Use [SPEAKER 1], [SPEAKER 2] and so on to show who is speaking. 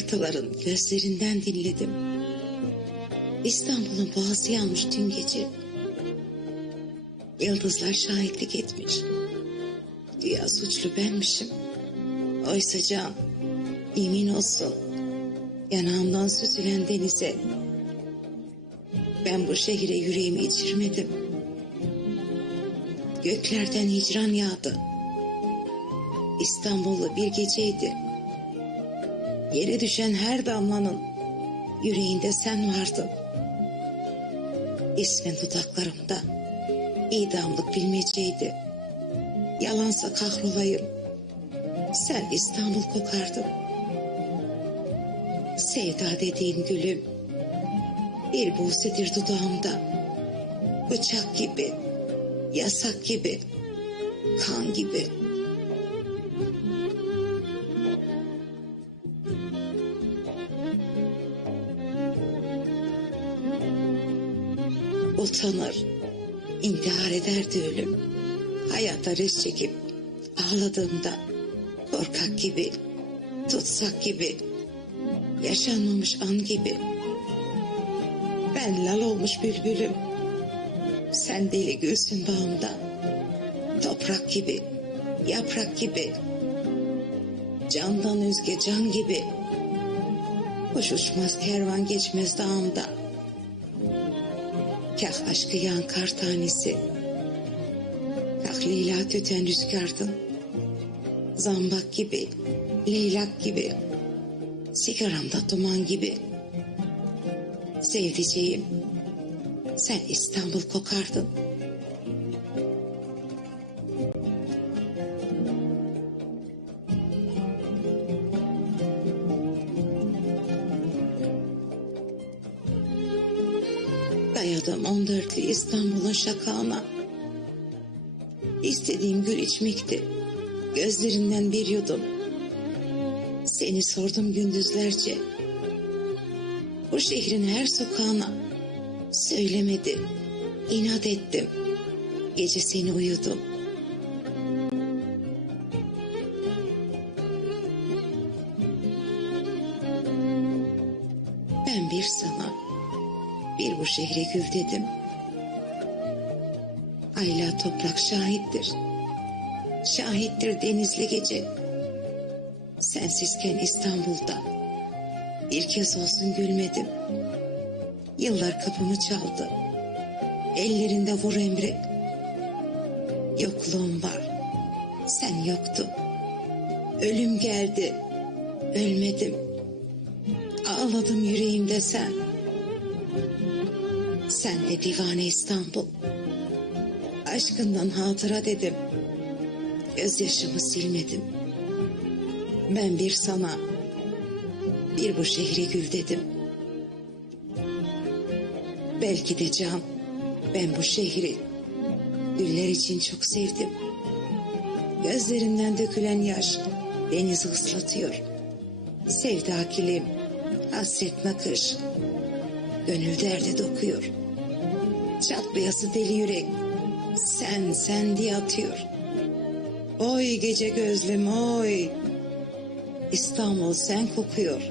[SPEAKER 1] martıların gözlerinden dinledim. İstanbul'un boğazı yanmış dün gece. Yıldızlar şahitlik etmiş. Güya suçlu benmişim. Oysa can, yemin olsun, yanağımdan süzülen denize ben bu şehire yüreğimi içirmedim. Göklerden hicran yağdı. İstanbul'u bir geceydi. Yere düşen her damlanın yüreğinde sen vardın. İsmin dudaklarımda idamlık bilmeceydi. Yalansa kahrolayım. Sen İstanbul kokardın. Sevda dediğin gülüm bir busedir dudağımda. Bıçak gibi, yasak gibi, kan gibi. Utanır, intihar ederdi ölüm. Hayata res çekip ağladığımda korkak gibi, tutsak gibi, yaşanmamış an gibi. Ben lal olmuş bülbülüm. Sen deli gülsün bağımda. Toprak gibi, yaprak gibi. Candan özge can gibi. Kuş uçmaz kervan geçmez dağımda. Kah aşkı kar tanesi. Kah Leyla tüten rüzgardın. Zambak gibi, leylak gibi. Sigaramda duman gibi. Sevdiceğim, sen İstanbul kokardın. Dayadım on dörtlü İstanbul'un şakağına. İstediğim gül içmekti. Gözlerinden bir yudum. Seni sordum gündüzlerce. Bu şehrin her sokağına. Söylemedim, inat ettim. Gece seni uyudum. Ben bir sana, bir bu şehre gül dedim. Ayla toprak şahittir. Şahittir denizli gece. Sensizken İstanbul'da bir kez olsun gülmedim. Yıllar kapımı çaldı. Ellerinde vur emri. Yokluğum var. Sen yoktun. Ölüm geldi. Ölmedim. Ağladım yüreğimde sen. Sen de divane İstanbul. Aşkından hatıra dedim. Gözyaşımı silmedim. Ben bir sana, bir bu şehre gül dedim. Belki de can, ben bu şehri güller için çok sevdim. Gözlerimden dökülen yaş denizi ıslatıyor. Sevda kilim, hasret nakış, gönül derdi dokuyor. Çatlayası deli yürek, sen sen diye atıyor. Oy gece gözlüm oy, İstanbul sen kokuyor.